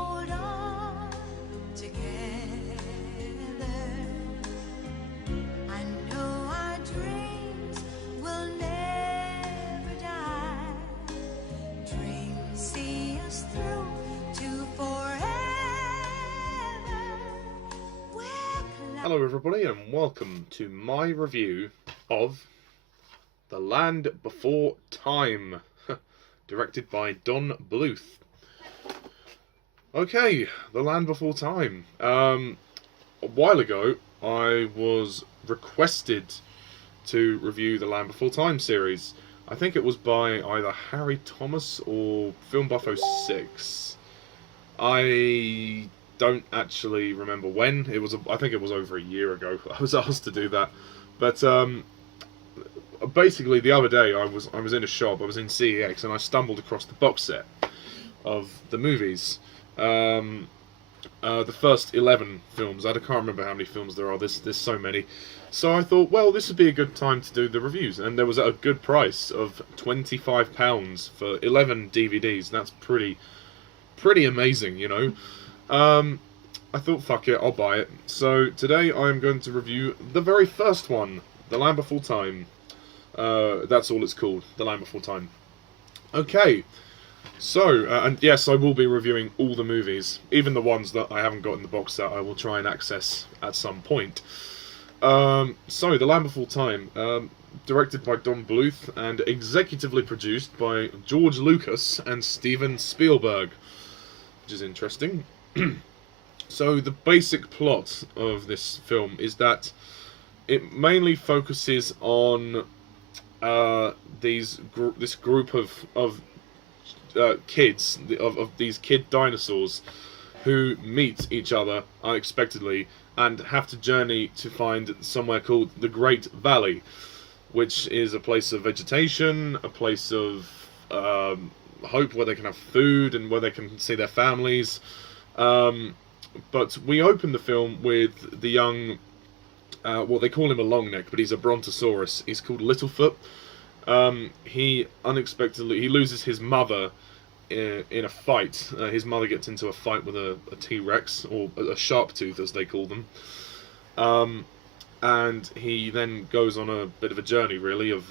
hold on together. I know our dreams will never die. Dreams see us through to forever. Hello everybody and welcome to my review of The Land Before Time, directed by Don Bluth. Okay, The Land Before Time. A while ago I was requested to review the Land Before Time series. I think it was by either Harry Thomas or Film Buffo 6. I don't actually remember when. It was. I think it was over a year ago. I was asked to do that, but basically the other day I was in a shop. I was in CEX and I stumbled across the box set of the movies. The first 11 films. I can't remember how many films there are. There's so many. So I thought, well, this would be a good time to do the reviews, and there was a good price of £25 for 11 DVDs. That's pretty amazing, you know. I thought, fuck it, I'll buy it. So today I'm going to review the very first one, The Land Before Time. That's all it's called, The Land Before Time. Okay, so, and yes, I will be reviewing all the movies, even the ones that I haven't got in the box set. I will try and access at some point. So, The Land Before Time, directed by Don Bluth and executively produced by George Lucas and Steven Spielberg, which is interesting. So the basic plot of this film is that it mainly focuses on this group of kids, of these kid dinosaurs who meet each other unexpectedly and have to journey to find somewhere called the Great Valley, which is a place of vegetation, a place of hope, where they can have food and where they can see their families. But we open the film with the young, well, they call him a long neck, but he's a brontosaurus. He's called Littlefoot. He loses his mother in a fight. His mother gets into a fight with a T-Rex, or a sharp tooth as they call them. And he then goes on a bit of a journey, really, of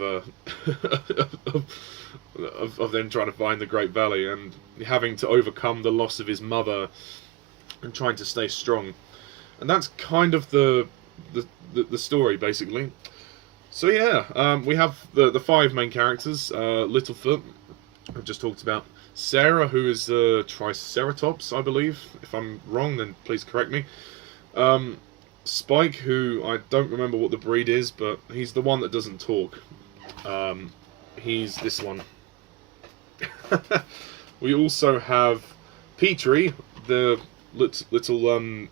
them trying to find the Great Valley and having to overcome the loss of his mother and trying to stay strong. And that's kind of the story, basically. So yeah, we have the five main characters. Littlefoot, I've just talked about. Sarah, who is a Triceratops, I believe. If I'm wrong, then please correct me. Spike, who I don't remember what the breed is, but he's the one that doesn't talk. He's this one. We also have Petrie, the little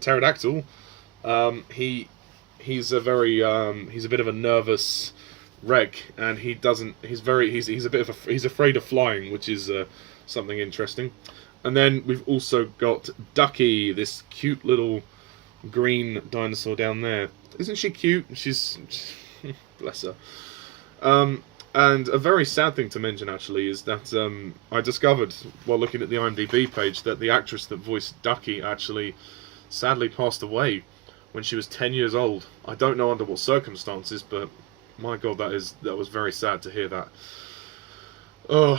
pterodactyl. He's a bit of a nervous wreck, and he's afraid of flying, which is something interesting. And then we've also got Ducky, this cute little green dinosaur down there. Isn't she cute? She's bless her. And a very sad thing to mention, actually, is that I discovered while looking at the IMDb page that the actress that voiced Ducky actually sadly passed away when she was 10 years old. I don't know under what circumstances, but my God, that was very sad to hear that. Oh,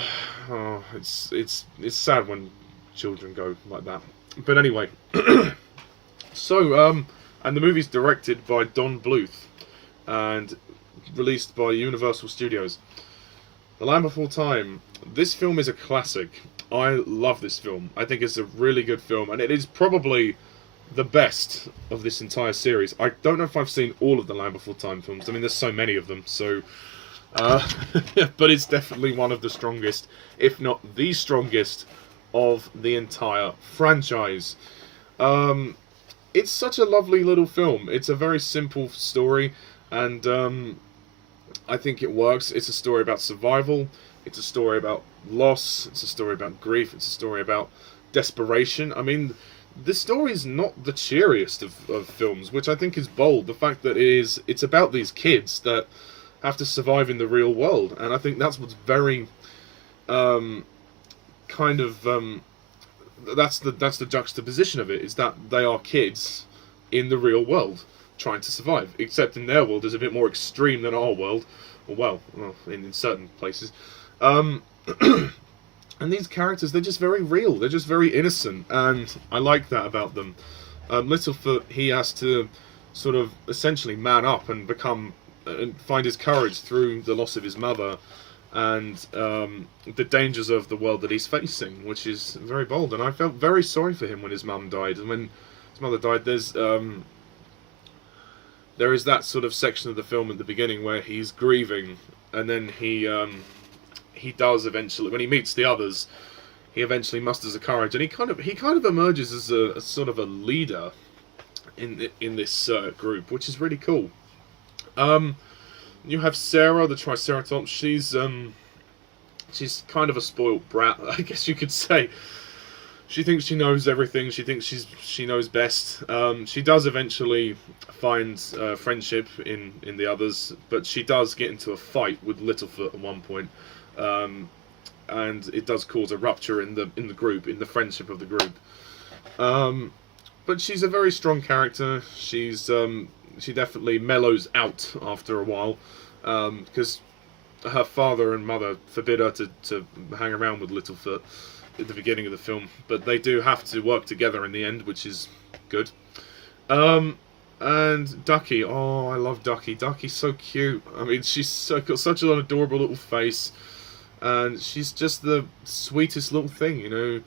it's sad when children go like that. But anyway. So, and the movie's directed by Don Bluth and released by Universal Studios. The Land Before Time. This film is a classic. I love this film. I think it's a really good film, and it is probably the best of this entire series. I don't know if I've seen all of the Land Before Time films. I mean, there's so many of them, so... but it's definitely one of the strongest, if not the strongest, of the entire franchise. It's such a lovely little film. It's a very simple story, and I think it works. It's a story about survival. It's a story about loss. It's a story about grief. It's a story about desperation. I mean, the story's not the cheeriest of films, which I think is bold. The fact that it's about these kids that have to survive in the real world, and I think that's what's very that's the juxtaposition of it, is that they are kids in the real world trying to survive, except in their world is a bit more extreme than our world, or well in certain places. And these characters, they're just very real, they're just very innocent, and I like that about them. Littlefoot, he has to sort of essentially man up and become and find his courage through the loss of his mother and the dangers of the world that he's facing, which is very bold. And I felt very sorry for him when his mum died, and when his mother died. There is that sort of section of the film at the beginning where he's grieving, and then he does eventually, when he meets the others, he eventually musters a courage, and he kind of emerges as a sort of a leader in this group, which is really cool. You have Sarah, the Triceratops. She's kind of a spoiled brat, I guess you could say. She thinks she knows everything. She thinks she knows best. She does eventually find friendship in the others, but she does get into a fight with Littlefoot at one point, and it does cause a rupture in the group, in the friendship of the group. But she's a very strong character. She definitely mellows out after a while, because her father and mother forbid her to hang around with Littlefoot at the beginning of the film, but they do have to work together in the end, which is good. And Ducky, oh, I love Ducky. Ducky's so cute. I mean, she's got such an adorable little face, and she's just the sweetest little thing, you know,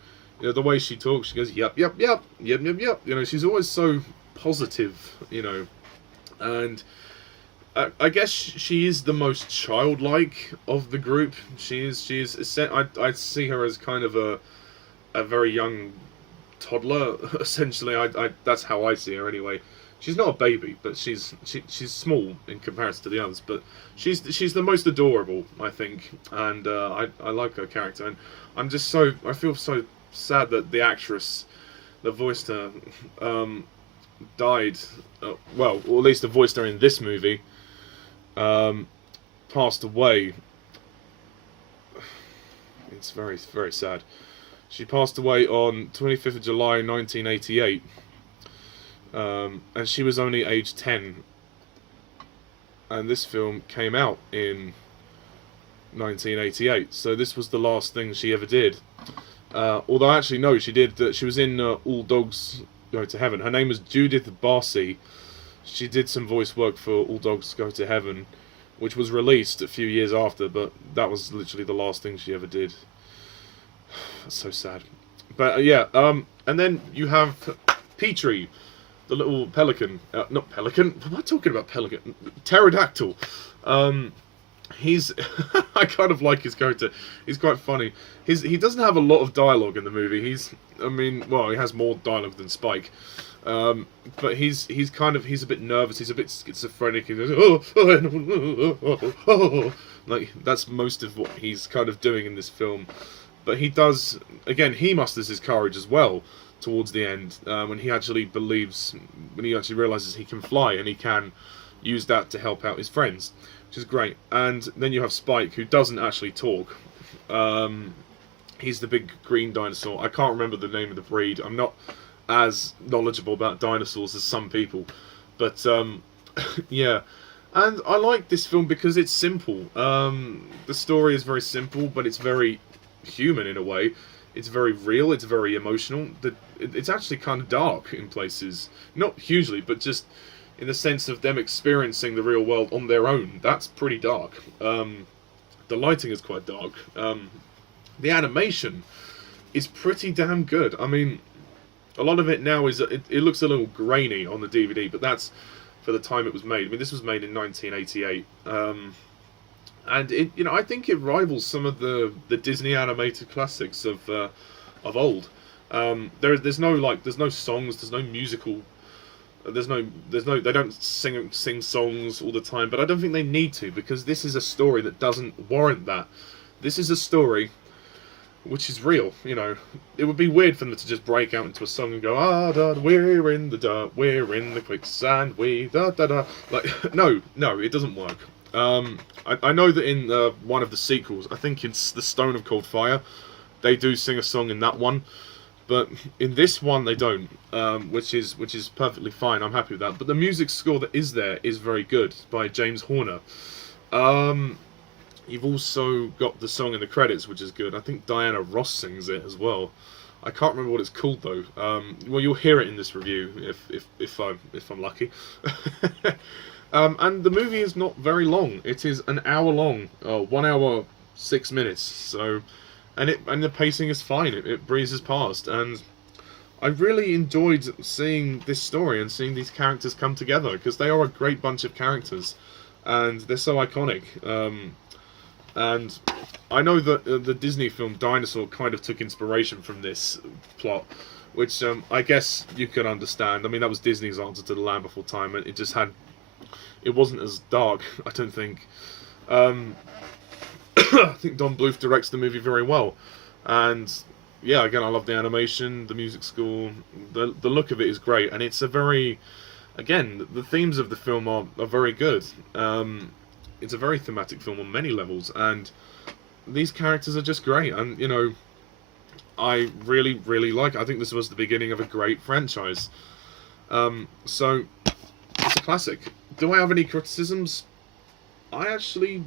the way she talks, she goes, yep, yep, yep, yep, yep, yep. You know, she's always so positive, you know, and I guess she is the most childlike of the group. She is. I see her as kind of a very young toddler. Essentially, that's how I see her anyway. She's not a baby, but she's small in comparison to the others. But she's the most adorable, I think, and I like her character. And I feel so sad that the actress that voiced her died. Well, or at least that voiced her in this movie. Passed away. It's very, very sad. She passed away on 25th of July 1988, and she was only age 10, and this film came out in 1988, so this was the last thing she ever did. Although actually no, she was in All Dogs Go to Heaven. Her name was Judith Barsi. She did some voice work for All Dogs Go to Heaven, which was released a few years after, but that was literally the last thing she ever did. That's so sad. But yeah, and then you have Petrie, the little pelican. Not pelican. What am I talking about? Pelican. Pterodactyl. He's I kind of like his character. He's quite funny. He doesn't have a lot of dialogue in the movie. He has more dialogue than Spike. But he's a bit nervous. He's a bit schizophrenic. He goes, oh. Like, that's most of what he's kind of doing in this film. But he musters his courage as well towards the end, when he actually realizes he can fly and he can use that to help out his friends, which is great. And then you have Spike, who doesn't actually talk. He's the big green dinosaur. I can't remember the name of the breed. I'm not as knowledgeable about dinosaurs as some people, but yeah. And I like this film because it's simple. The story is very simple, but it's very human in a way. It's very real. It's very emotional. It's actually kind of dark in places, not hugely, but just in the sense of them experiencing the real world on their own. That's pretty dark. The lighting is quite dark. The animation is pretty damn good. I mean, a lot of it now it looks a little grainy on the DVD, but that's for the time it was made. I mean, this was made in 1988, and I think it rivals some of the Disney animated classics of old. There's no songs, there's no musical, they don't sing songs all the time, but I don't think they need to, because this is a story that doesn't warrant that. This is a story which is real, It would be weird for them to just break out into a song and go, we're in the dirt, we're in the quicksand, we da. Like, no, it doesn't work. I know that in one of the sequels, I think it's The Stone of Cold Fire, they do sing a song in that one, But in this one they don't, which is perfectly fine. I'm happy with that. But the music score that is there is very good, by James Horner. You've also got the song in the credits, which is good. I think Diana Ross sings it as well. I can't remember what it's called though. Well, you'll hear it in this review if I'm lucky. And the movie is not very long. It is an hour long, 1 hour 6 minutes. So, and the pacing is fine. It breezes past, and I really enjoyed seeing this story and seeing these characters come together, because they are a great bunch of characters, and they're so iconic. And I know that the Disney film Dinosaur kind of took inspiration from this plot, which I guess you could understand. I mean, that was Disney's answer to The Land Before Time, and it wasn't as dark, I don't think. I think Don Bluth directs the movie very well, and yeah, again, I love the animation, the music score, the look of it is great, and it's a very, again, the themes of the film are very good. It's a very thematic film on many levels, and these characters are just great, and you know, I really, really like it. I think this was the beginning of a great franchise. So it's a classic. Do I have any criticisms? I actually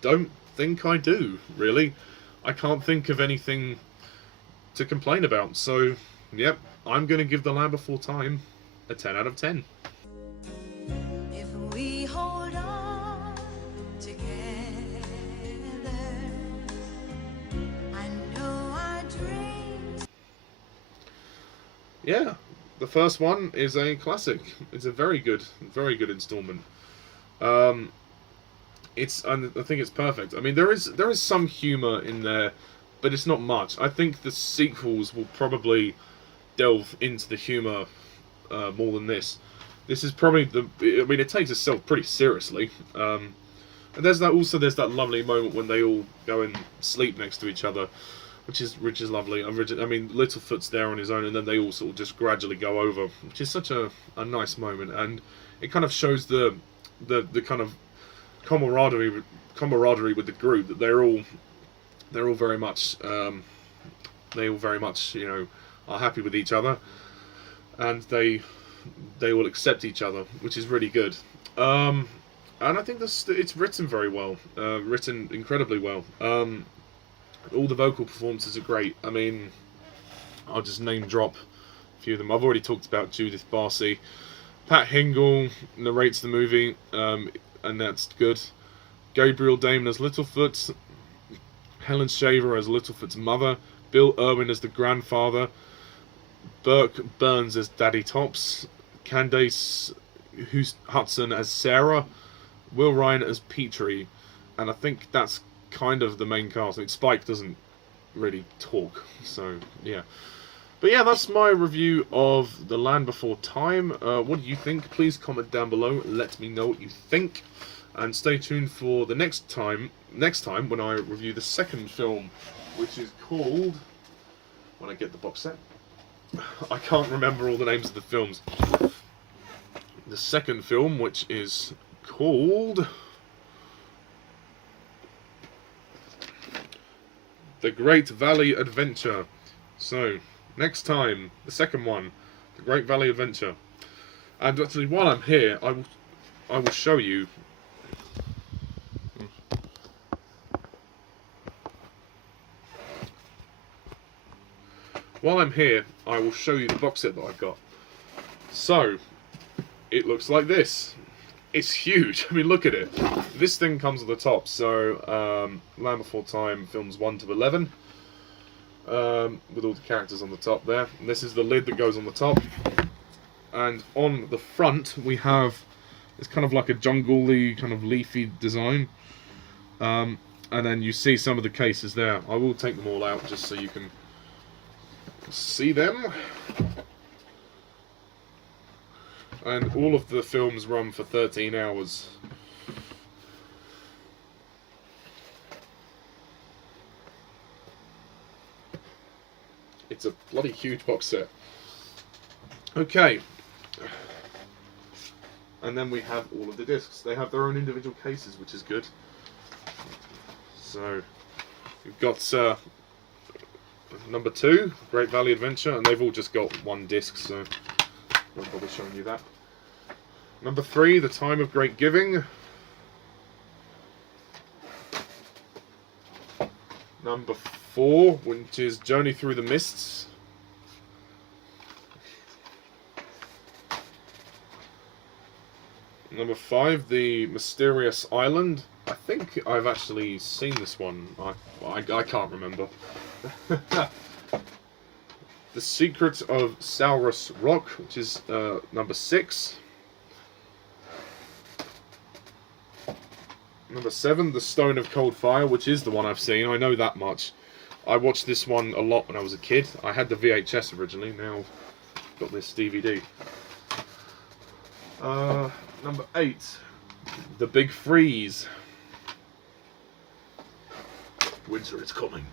don't think I do, really. I can't think of anything to complain about. So, yep, I'm going to give The Land Before Time a 10 out of 10. If we hold on together, I know our dreams. Yeah, the first one is a classic. It's a very good installment. I think it's perfect. I mean, there is some humor in there, but it's not much. I think the sequels will probably delve into the humor more than this. This is probably I mean, it takes itself pretty seriously. And there's that lovely moment when they all go and sleep next to each other, which is lovely. I mean, Littlefoot's there on his own, and then they all sort of just gradually go over, which is such a nice moment, and it kind of shows the kind of camaraderie with the group, that they're all very much you know, are happy with each other, and they all accept each other, which is really good. And I think it's written very well, written incredibly well. All the vocal performances are great. I mean, I'll just name drop a few of them. I've already talked about Judith Barsi. Pat Hingle narrates the movie, and that's good. Gabriel Damon as Littlefoot. Helen Shaver as Littlefoot's mother. Bill Erwin as the grandfather. Burke Byrnes as Daddy Tops. Candace Hutson as Sarah. Will Ryan as Petrie. And I think that's kind of the main cast. I mean, Spike doesn't really talk, so yeah. But yeah, that's my review of The Land Before Time. What do you think? Please comment down below. Let me know what you think, and stay tuned for the next time when I review the second film, which is called, when I get the box set, I can't remember all the names of the films. The second film, which is called The Great Valley Adventure. So, next time, the second one, The Great Valley Adventure. And actually, while I'm here, I will show you. While I'm here, I will show you the box set that I've got. So, it looks like this. It's huge. I mean, look at it. This thing comes at the top. So, Land Before Time films 1 to 11, with all the characters on the top there. And this is the lid that goes on the top. And on the front, we have, it's kind of like a jungle-y, kind of leafy design. And then you see some of the cases there. I will take them all out just so you can see them. And all of the films run for 13 hours. It's a bloody huge box set. Okay. And then we have all of the discs. They have their own individual cases, which is good. So, we've got Number 2, Great Valley Adventure, and they've all just got one disc, so I won't bother showing you that. Number 3, The Time of Great Giving. Number 4, which is Journey Through the Mists. Number 5, The Mysterious Island. I think I've actually seen this one. I can't remember. The Secret of Saurus Rock, which is number 6. Number 7, The Stone of Cold Fire, which is the one I've seen. I know that much. I watched this one a lot when I was a kid. I had the VHS originally, now I've got this DVD. Number 8, The Big Freeze. Winter is coming.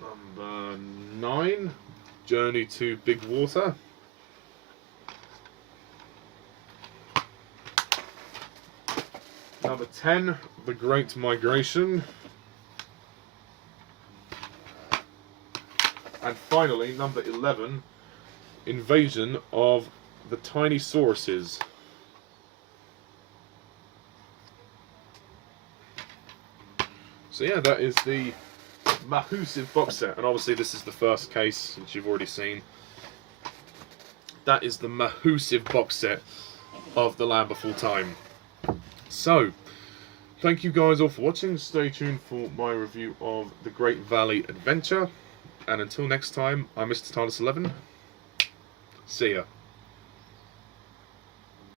Number 9, Journey to Big Water. Number 10, The Great Migration. And finally, number 11, Invasion of the Tiny Sauruses. So yeah, that is the massive box set, and obviously this is the first case, which you've already seen. That is the massive box set of The Land Before Time. So, thank you guys all for watching. Stay tuned for my review of The Great Valley Adventure. And until next time, I'm Mr. TARDIS11. See ya.